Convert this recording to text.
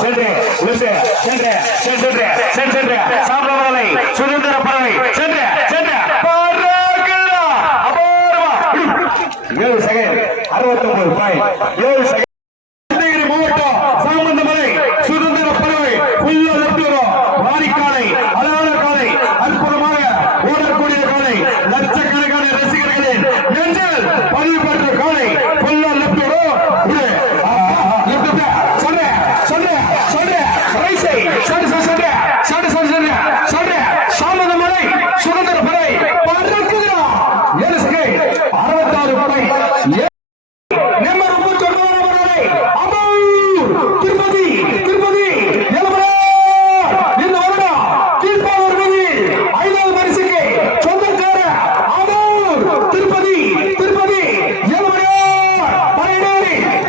சென்று விட்டு சென்று சென்று சென்று. சாப்பிடவில்லை சுதந்திர பறவை. சென்று சென்று. ஏழு செகண்ட் அறுபத்தி ஒன்பது பாயிண்ட் ஏழு செகண்ட் லட்சக்கணக்கான ரசிகர்களின் பதிவு பெற்ற காலை.